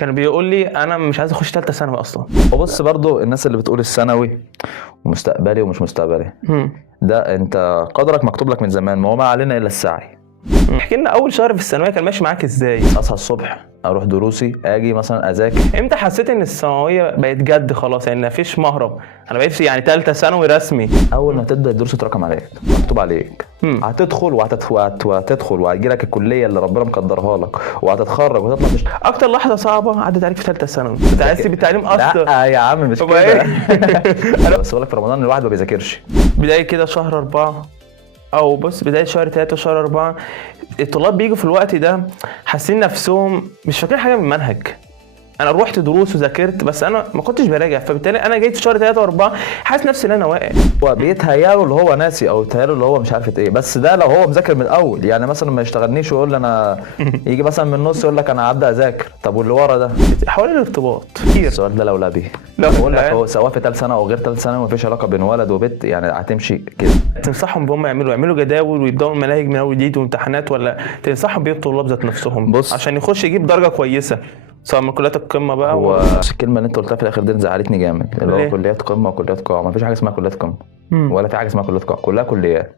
كان بيقول لي انا مش عايز اخش ثالثه ثانوي اصلا. وبص برضو الناس اللي بتقول الثانوي ومستقبلي ومش مستقبلي، ده انت قدرك مكتوب لك من زمان، ما هو ما علينا الا السعي. احكي لنا اول شهر في الثانويه كان ماشي معاك ازاي؟ اصحى الصبح اروح دروسي، اجي مثلا اذاكر. امتى حسيت ان الثانويه بقت جد خلاص، يعني مفيش مهرب، انا بقيت في يعني ثالثه ثانوي رسمي؟ اول ما تبدا الدروس تتراكم عليك، مكتوب عليك هتدخل وهتدخل وهتجي لك الكليه اللي ربنا مقدرها لك، وهتتخرج وتطلع اكتر لحظه صعبه عدت عليك في ثالثه ثانوي؟ انت عايز تسيب التعليم اصلا؟ لا يا عم مش طب كده. ايه؟ بس بقول لك في رمضان الواحد ما بيذاكرش. بدايه كده شهر 4 او بص بدايه شهر 3 وشهر 4 الطلاب بيجوا في الوقت ده حاسين نفسهم مش فاكرين حاجه من المنهج. انا روحت دروس وذاكرت بس انا ما كنتش براجع، فبالتالي انا جيت في شهر 3 و4 حاسس نفسي ان انا واقع. هو بيتهيأله اللي هو ناسي او يتهيأله اللي هو مش عارف ايه، بس ده لو هو مذاكر من الاول، يعني مثلا ما يشتغلنيش ويقول لي انا يجي مثلا من النص يقول لك انا هبدا اذاكر. طب واللي ورا ده حوالين الارتباط كتير. السؤال ده لولبي. لا بقول لك هو سواء في ثالث سنه او غير ثالث سنه مفيش علاقه بين ولد وبنت، يعني هتمشي كده. تنصحهم بهم يعملوا جداول ويبداوا المناهج من اول جديد وامتحانات، ولا تنصحهم بيه الطلاب ذات نفسهم بص عشان يخش يجيب درجه كويسه سواء من كليات القمه بقى هو الكلمه اللي انت قلتها في الاخر دي زعلتني جامد، اللي ليه؟ هو كليات قمه وكليات قاع. مفيش حاجه اسمها كليات قمه ولا في حاجه اسمها كليات قاع، كلها كليات.